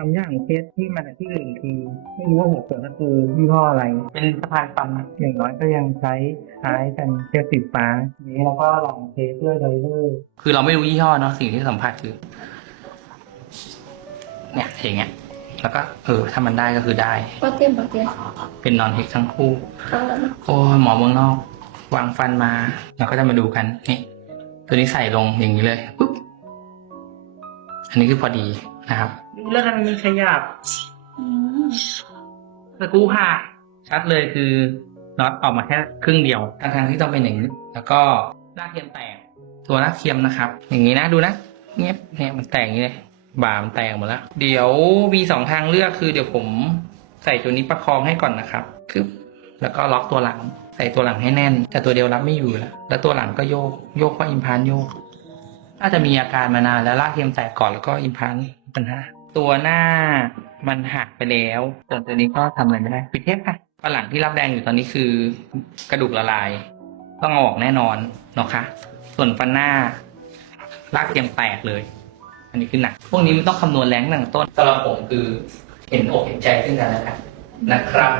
ทำอย่างเคสที่มาจากที่อื่นคือไม่รู้ว่าหัวเกิดก็คือยี่ห้ออะไร เป็นสะพานปั๊มอย่างน้อยก็ยังใช้คล้ายกันเจลสีฟ้านี้แล้วก็ลองเทสด้วยไดเวอร์คือเราไม่รู้ยี่ห้อเนาะสิ่งที่สัมผัสคือ เนี่ยอย่างเงี้ยแล้วก็เออถ้ามันได้ก็คือได้ Có tiêm bảo tiêm เป็นนอนเทคทั้งคู่ Không lắm โอ้ยหมอเมืองนอก วางฟันมาเราก็จะมาดูกันนี่ตัวนี้ใส่ลงอย่างนี้เลยปุ๊บอันนี้คือพอดี นะครับเรื่องมันมีขยับสกรูหักชัดเลยคือน็อตออกมาแค่ครึ่งเดียวทางทางๆที่ต้องเป็นอย่างนี้ แล้วก็ลากเทียมแตก ตัวลากเทียมนะครับ อย่างนี้นะดูนะเงียบเนี่ยมันแตกอย่างนี้เลยบ่ามันแตกหมดแล้ว เดี๋ยวมีสองทางเลือกคือเดี๋ยวผมใส่ตัวนี้ประคองให้ก่อนนะครับคือแล้วก็ล็อกตัวหลัง ใส่ตัวหลังให้แน่น แต่ตัวเดียวรับไม่อยู่แล้ว แล้วตัวหลังก็โยก โยกเพราะอิมพานโยกน่าจะมีอาการมานานแล้วลากเทียมแตกก่อนแล้วก็อิมพานมี ปัญหาตัวหน้ามันหักไปแล้วแต่ตัวนี้ก็ทำอะไรไม่ได้ปิดเทปค่ะฝรั่งที่รับแรงอยู่ตอนนี้คือกระดูกละลาย ต้องเอาออกแน่นอนเนาะคะ ส่วนฟันหน้าลากเตียมแตกเลย อันนี้คือหนัก พวกนี้มันต้องคำนวณแรงตั้งต่ต้นสำหรับผมคือเห็นอกเห็นใจซึ่งกันและกันนะครับ